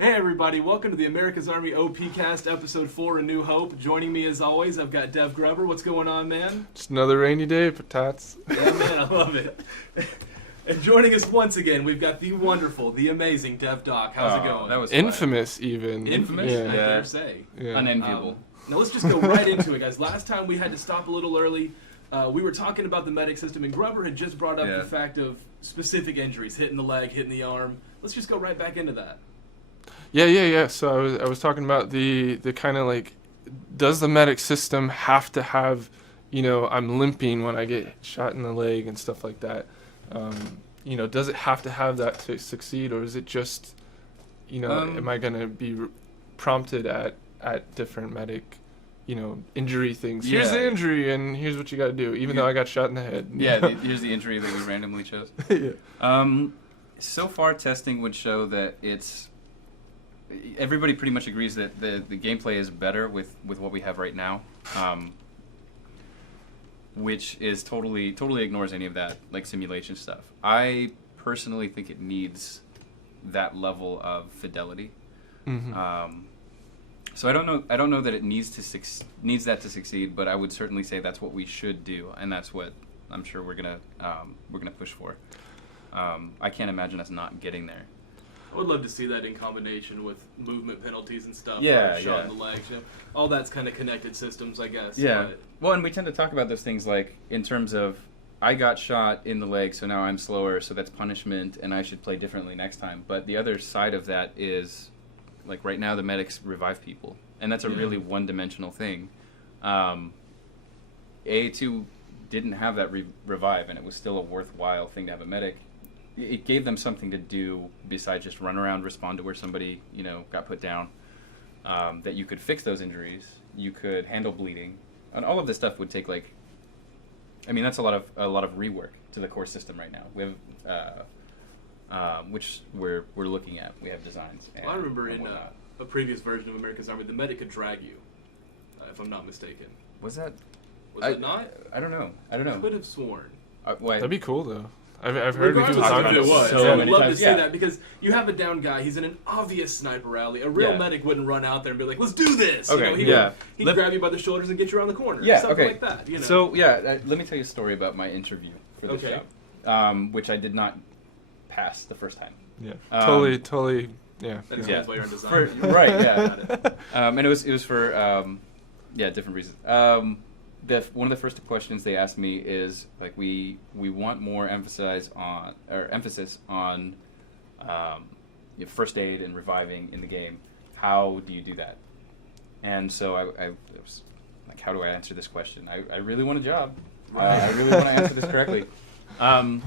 Hey everybody, welcome to the America's Army OPCast episode 4, A New Hope. Joining me as always, I've got Dev Grubber. What's going on, man? Just another rainy day for Tots. Yeah, man, I love it. And joining us once again, we've got the wonderful, the amazing Dev Doc. How's it going? That was Infamous, fun. even. Infamous? Yeah. I dare say. Yeah. Unenviable. Now let's just go right into it, guys. Last time we had to stop a little early. We were talking about the medic system, and Grubber had just brought up the fact of specific injuries, hitting the leg, hitting the arm. Let's just go right back into that. Yeah. So I was talking about the kind of like, does the medic system have to have, I'm limping when I get shot in the leg and stuff like that. Does it have to have that to succeed, or is it just, am I going to be prompted at different medic, injury things? Yeah. Here's the injury, and here's what you got to do, even though I got shot in the head. Yeah, here's the injury that we randomly chose. Yeah. So far, testing would show that everybody pretty much agrees that the gameplay is better with what we have right now, which is totally ignores any of that like simulation stuff. I personally think it needs that level of fidelity. Mm-hmm. So I don't know that it needs that to succeed, but I would certainly say that's what we should do, and that's what I'm sure we're gonna push for. I can't imagine us not getting there. I would love to see that in combination with movement penalties and stuff. Yeah, like shot in the legs. All that's kind of connected systems, I guess. Yeah. But Well, and we tend to talk about those things like in terms of I got shot in the leg, so now I'm slower, so that's punishment, and I should play differently next time. But the other side of that is, like right now, the medics revive people, and that's a really one-dimensional thing. AA2 didn't have that revive, and it was still a worthwhile thing to have a medic. It gave them something to do besides just run around, respond to where somebody got put down. That you could fix those injuries, you could handle bleeding, and all of this stuff would take that's a lot of rework to the core system right now. We have which we're looking at. We have designs. I remember in a previous version of America's Army, the medic could drag you, if I'm not mistaken. Was that? Was it not? I don't know. I could have sworn. That'd be cool, though. I've heard people Regardless talking of about who it was. so I would many love times. to see that, because you have a down guy. He's in an obvious sniper rally. A real medic wouldn't run out there and be like, "Let's do this." Okay, He'd grab you by the shoulders and get you around the corner. Yeah, something okay. like that. So let me tell you a story about my interview for this job, which I did not pass the first time. Yeah, totally. Yeah. That explains why you're in design. Right. Yeah. And it was for different reasons. One of the first questions they asked me is like, we want more emphasis on first aid and reviving in the game. How do you do that? And so I was like, how do I answer this question? I really want a job. I really want to answer this correctly. And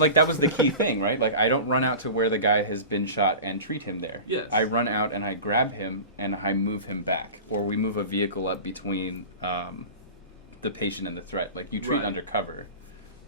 like that was the key thing, right? Like I don't run out to where the guy has been shot and treat him there. Yes. I run out and I grab him and I move him back, or we move a vehicle up between the patient and the threat. Like you treat undercover.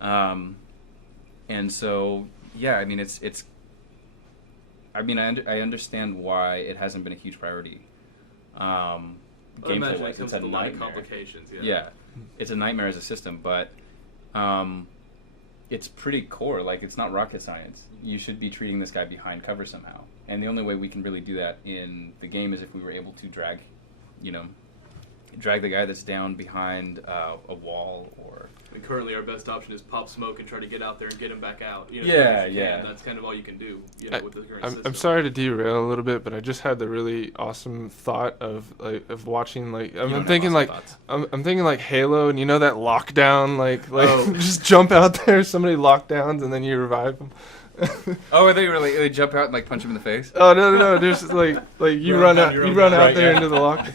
And so it's. I understand why it hasn't been a huge priority. Gameplay-wise, it's a nightmare. lot of complications. Yeah, it's a nightmare as a system, but it's pretty core. Like, it's not rocket science. You should be treating this guy behind cover somehow. And the only way we can really do that in the game is if we were able to drag the guy that's down behind a wall, or... currently our best option is pop smoke and try to get out there and get him back out. Yeah. That's kind of all you can do, with the current system. I'm sorry to derail a little bit, but I just had the really awesome thought of watching I'm thinking like Halo, and that lockdown, just jump out there, somebody lockdowns, and then you revive them. Oh, are they really? They jump out and like punch him in the face? Oh no! There's you run out there into the lock.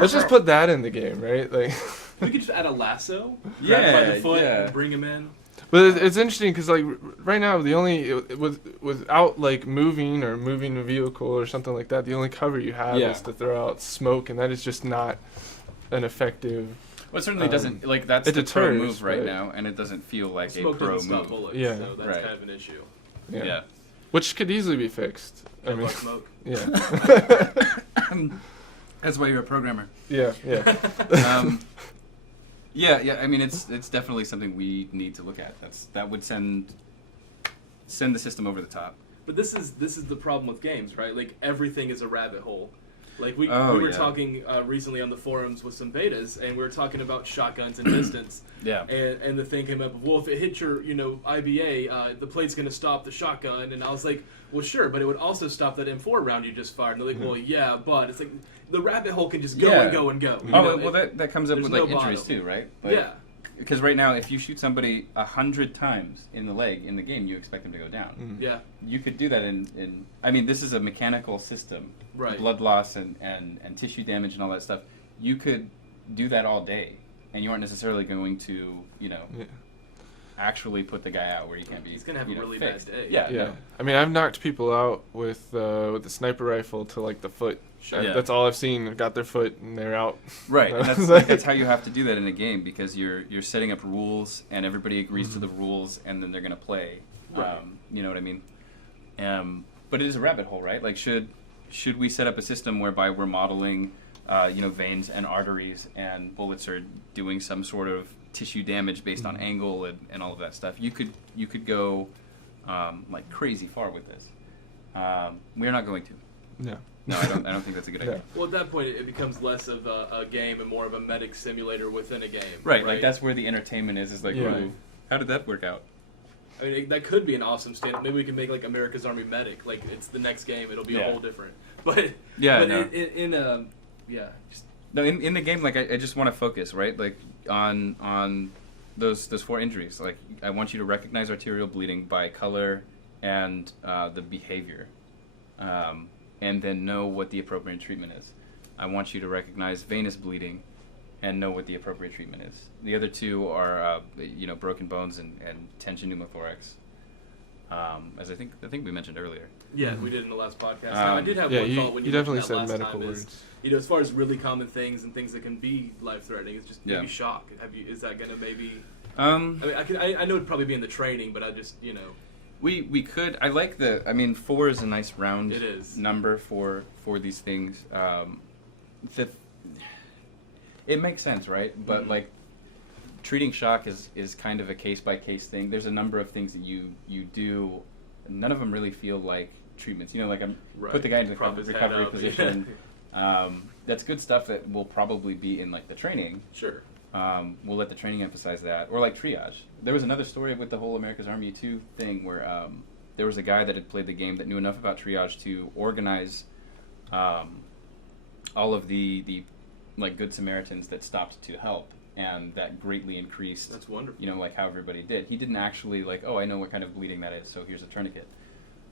Let's just put that in the game, right? Like we could just add a lasso, grab him by the foot, and bring him in. But it's interesting because right now the only without moving a vehicle or something like that, the only cover you have is to throw out smoke, and that is just not an effective. Well, it certainly doesn't. That's it the pro deters, move right now, and it doesn't feel like smoke a pro doesn't stop move. bullets, Yeah. so that's kind of an issue. Yeah. Which could easily be fixed. Smoke. Yeah. That's why you're a programmer. Yeah. I mean, it's definitely something we need to look at. That would send the system over the top. But this is the problem with games, right? Like everything is a rabbit hole. Like we were talking recently on the forums with some betas, and we were talking about shotguns and distance. Yeah. And the thing came up of, well, if it hits your IBA, the plate's going to stop the shotgun. And I was like, well, sure, but it would also stop that M4 round you just fired. And they're like, well, yeah, but it's like the rabbit hole can just go and go and go. That comes up with like injuries too, right? Like, yeah. Because right now, if you shoot somebody 100 times in the leg in the game, you expect them to go down. Mm-hmm. Yeah. You could do that in I mean, this is a mechanical system. Right. Blood loss and tissue damage and all that stuff. You could do that all day, and you aren't necessarily going to, actually put the guy out where he can't be. He's going to have a really fixed. bad day. Yeah. Yeah. I mean, I've knocked people out with the sniper rifle to like the foot. Sure. That's all I've seen. I've got their foot and they're out. Right. And that's how you have to do that in a game, because you're setting up rules and everybody agrees to the rules, and then they're going to play. Right. You know what I mean? But it is a rabbit hole, right? Like should we set up a system whereby we're modeling veins and arteries, and bullets are doing some sort of tissue damage based on angle and all of that stuff? You could go like crazy far with this. We're not going to. No, I don't think that's a good idea. Well, at that point, it becomes less of a game and more of a medic simulator within a game. Right. Like that's where the entertainment is like, Right. How did that work out? I mean, that could be an awesome stand. Maybe we can make like America's Army Medic. Like it's the next game. It'll be a whole different. But in the game, like I just want to focus, right? Like on those 4 injuries. Like I want you to recognize arterial bleeding by color and the behavior, and then know what the appropriate treatment is. I want you to recognize venous bleeding and know what the appropriate treatment is. The other 2 are broken bones and tension pneumothorax. As I think we mentioned earlier. Yeah, we did in the last podcast. Now, I did have one thought when you definitely mentioned that said last medical time words. Is, as far as really common things and things that can be life-threatening, it's just maybe shock. Is that going to maybe... I mean, I know it'd probably be in the training, but I just, We could. I like 4 is a nice round number for these things. It makes sense, right? But like treating shock is kind of a case-by-case thing. There's a number of things that you do. None of them really feel like treatments. Like put the guy into the recovery position. That's good stuff that will probably be in like the training. Sure. We'll let the training emphasize that. Or like triage. There was another story with the whole America's Army 2 thing where there was a guy that had played the game that knew enough about triage to organize all of the like Good Samaritans that stopped to help, and that greatly increased. That's wonderful. Like how everybody did. He didn't actually like, I know what kind of bleeding that is, so here's a tourniquet.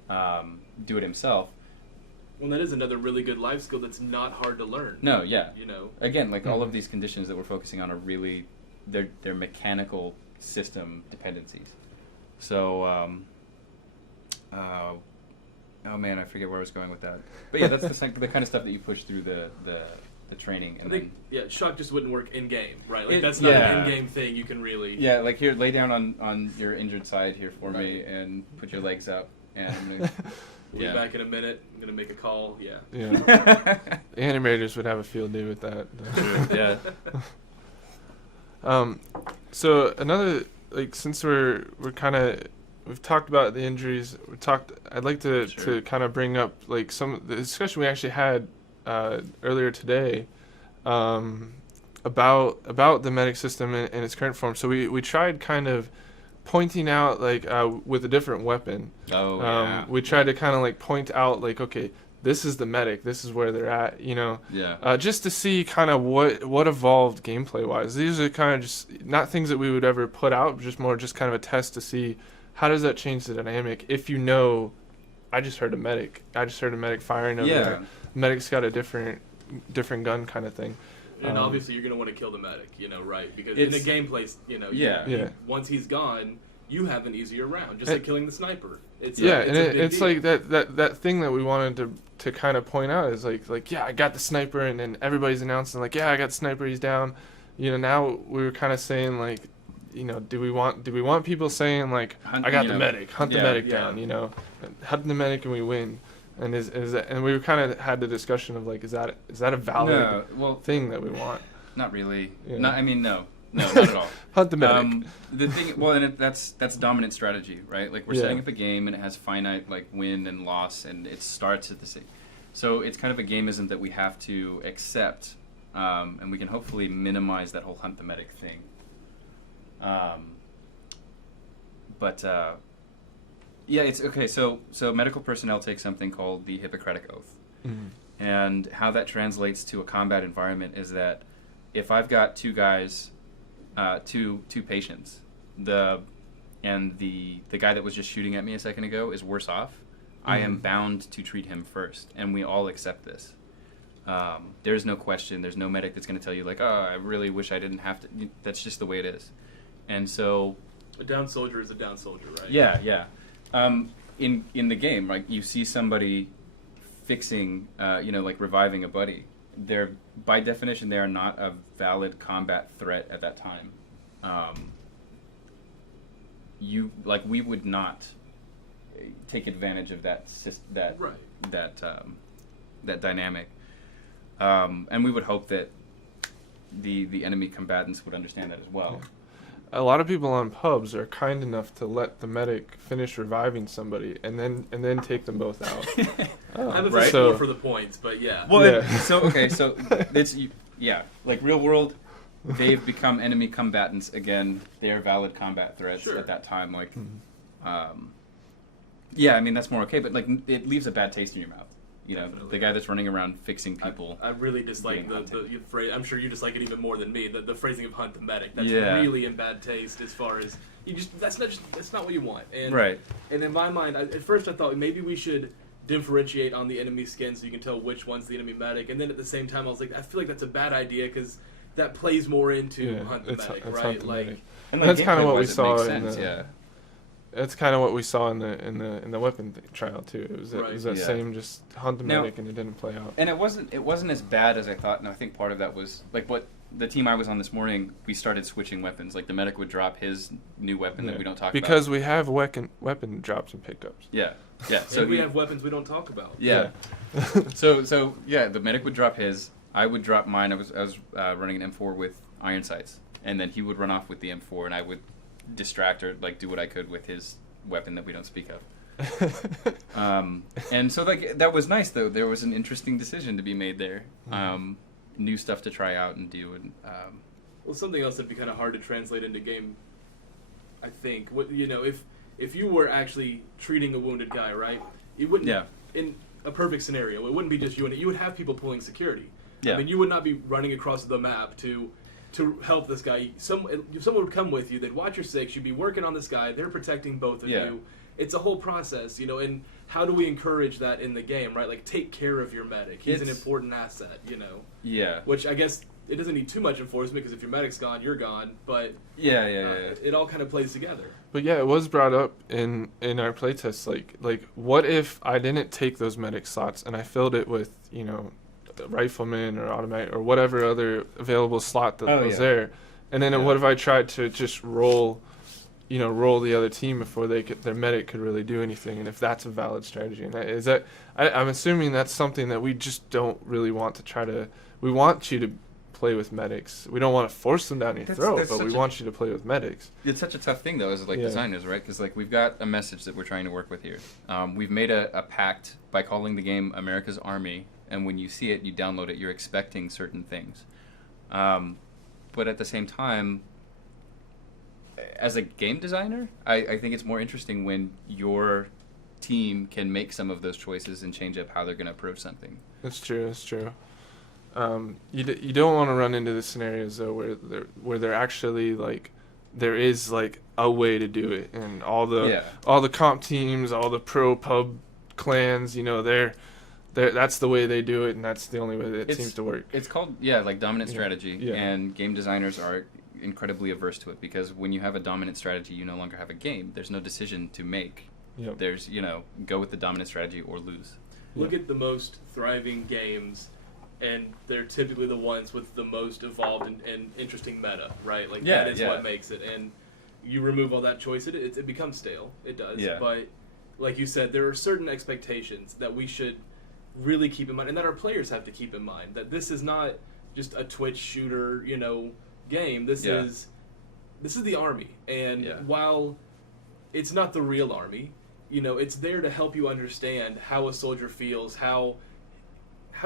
Do it himself. Well, that is another really good life skill that's not hard to learn. No, yeah. Again, like all of Mm-hmm. these conditions that we're focusing on are really, they're mechanical system dependencies. So, oh man, I forget where I was going with that. But yeah, that's the kind of stuff that you push through the training. And I think, shock just wouldn't work in game, right? Like that's not an in game thing you can really. Yeah, like here, lay down on your injured side here for me, and put your legs up, and I'm gonna. We'll be back in a minute. I'm going to make a call. Yeah. The animators would have a field day with that. Yeah. So another, like, since we've talked about the injuries, I'd like to kind of bring up like some of the discussion we actually had earlier today about the medic system in its current form. So we tried kind of pointing out like with a different weapon. We tried to kind of like point out like, okay, this is the medic, this is where they're at, just to see kind of what evolved gameplay wise. These are kind of just not things that we would ever put out, but just more just kind of a test to see how does that change the dynamic. If I just heard a medic firing over there. Medic's got a different gun kind of thing. And obviously you're going to want to kill the medic, right? Because in a gameplay, once he's gone, you have an easier round, just like killing the sniper. It's like that thing that we wanted to kind of point out is like I got the sniper, and then everybody's announcing like, I got the sniper, he's down. Now we were kind of saying like, do we want people saying like, I got the medic, hunt the medic down, hunt the medic and we win. And and we kind of had the discussion of like, is that a valid thing that we want? Not really. Yeah. No, not at all. Hunt the medic. The thing, well, and that's dominant strategy, right? Like we're Yeah. setting up a game and it has finite like win and loss, and it starts at the same. So it's kind of a gameism that we have to accept, and we can hopefully minimize that whole hunt the medic thing. Yeah, it's okay. So medical personnel take something called the Hippocratic Oath, and how that translates to a combat environment is that if I've got two guys, two patients, the guy that was just shooting at me a second ago is worse off. I am bound to treat him first, and we all accept this. There's no question. There's no medic that's going to tell you like, oh, I really wish I didn't have to. That's just the way it is, and so. A down soldier is a down soldier, right? Yeah. In the game, like you see somebody fixing, like reviving a buddy. They're by definition they are not a valid combat threat at that time. We would not take advantage of that dynamic, and we would hope that the enemy combatants would understand that as well. Yeah. A lot of people on pubs are kind enough to let the medic finish reviving somebody and then take them both out. I have a right? feel for the points, but yeah. Well, Yeah. so it's like real world, they've become enemy combatants again. They're valid combat threats Sure. at that time. Like, I mean that's more okay, but like it leaves a bad taste in your mouth. You know, Definitely. the guy that's running around fixing people. I really dislike being the phrase. I'm sure you dislike it even more than me. The phrasing of hunt the medic. That's Yeah. really in bad taste as far as that's not what you want. And, Right. And in my mind, at first I thought maybe we should differentiate on the enemy skin so you can tell which one's the enemy medic. And then at the same time, I was like, I feel like that's a bad idea because that plays more into hunt the medic, it's right? Hunt the like, medic. And That's kinda what we gameplay-wise, it saw makes in sense, the- yeah. That's kind of what we saw in the weapon trial too. It was Right. that Yeah. same just hunt the Now- medic and it didn't play out. And it wasn't as bad as I thought, and I think part of that was like what the team I was on this morning. We started switching weapons. Like the medic would drop his new weapon that we don't talk because about we have weapon drops and pickups. yeah. so we have weapons we don't talk about. Yeah. So the medic would drop his. I would drop mine. I was running an M4 with iron sights, and then he would run off with the M4, and I would distract or like do what I could with his weapon that we don't speak of. And so like that was nice though. There was an interesting decision to be made there. New stuff to try out and do, and Well, something else that'd be kind of hard to translate into game, I think. If you were actually treating a wounded guy, right? You wouldn't. Yeah. In a perfect scenario, it wouldn't be just you and it. You would have people pulling security. Yeah. I mean, you would not be running across the map to help this guy. Someone would come with you. They'd watch your six. You'd be working on this guy. They're protecting both of Yeah. you. It's a whole process, and how do we encourage that in the game, right? Like, take care of your medic. He's an It's- important asset, yeah. Which I guess it doesn't need too much enforcement because if your medic's gone, you're gone. But Yeah. it all kind of plays together. But yeah, it was brought up in our playtests. Like, what if I didn't take those medic slots and I filled it with rifleman or automatic or whatever other available slot that was there, and then what if I tried to just roll the other team before their medic could really do anything, and if that's a valid strategy, and I'm assuming that's something that we just don't really want to try to. We want you to play with medics. We don't want to force them down your throat, that's but we such a- want you to play with medics. It's such a tough thing though, as like Yeah. designers, right? Because like we've got a message that we're trying to work with here. We've made a pact by calling the game America's Army, and when you see it, you download it, you're expecting certain things. But at the same time, as a game designer, I think it's more interesting when your team can make some of those choices and change up how they're going to approach something. That's true. You don't want to run into the scenarios though where they're actually like there is like a way to do it, and all the comp teams, all the pro pub clans, that's the way they do it, and that's the only way that it seems to work. It's called like dominant strategy, Yeah. and game designers are incredibly averse to it because when you have a dominant strategy, you no longer have a game. There's no decision to make. Yep. There's go with the dominant strategy or lose. Look at the most thriving games, and they're typically the ones with the most evolved and interesting meta, right? Like that is what makes it. And you remove all that choice, it becomes stale. It does. Yeah. But like you said, there are certain expectations that we should really keep in mind, and that our players have to keep in mind. That this is not just a Twitch shooter, game. This is this is the Army, and Yeah. while it's not the real Army, you know, it's there to help you understand how a soldier feels, how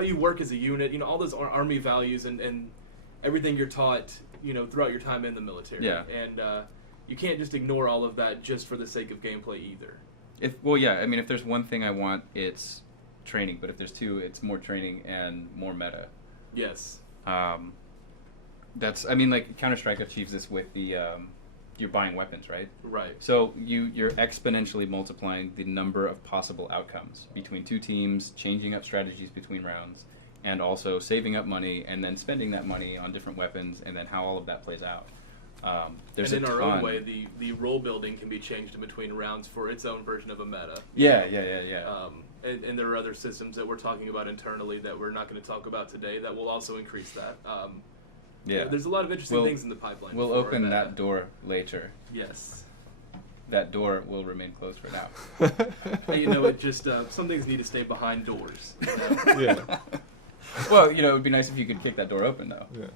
you work as a unit, you know, all those Army values and everything you're taught, you know, throughout your time in the military. Yeah. And you can't just ignore all of that just for the sake of gameplay either. If there's one thing I want, it's training. But if there's two, it's more training and more meta. Yes. Counter-Strike achieves this with the you're buying weapons, right? Right. So you're exponentially multiplying the number of possible outcomes between two teams, changing up strategies between rounds, and also saving up money and then spending that money on different weapons, and then how all of that plays out. There's and in a our ton. own way, the role building can be changed in between rounds for its own version of a meta. Yeah. And there are other systems that we're talking about internally that we're not going to talk about today that will also increase that. There's a lot of interesting things in the pipeline. We'll open that door later. Yes. That door will remain closed for now. You know, it just some things need to stay behind doors. You know? Yeah. Well, you know, it would be nice if you could kick that door open, though. Yeah.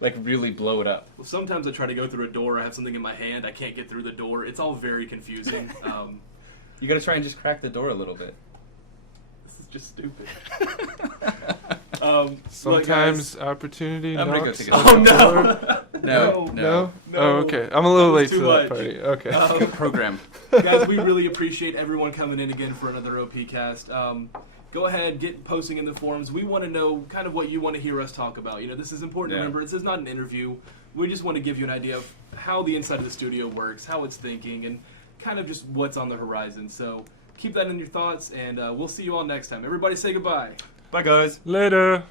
Like, really blow it up. Well, sometimes I try to go through a door. I have something in my hand. I can't get through the door. It's all very confusing. You gotta try and just crack the door a little bit. This is just stupid. Sometimes opportunity I'm gonna go knocks take a on Oh the door. no! No. Oh, okay. I'm a little That late was to too that much. party. Okay. Good program. Guys, we really appreciate everyone coming in again for another OPcast. Go ahead, get posting in the forums. We want to know kind of what you want to hear us talk about. You know, this is important to Yeah. remember. This is not an interview. We just want to give you an idea of how the inside of the studio works, how it's thinking, and kind of just what's on the horizon. So keep that in your thoughts, and we'll see you all next time. Everybody say goodbye. Bye, guys. Later.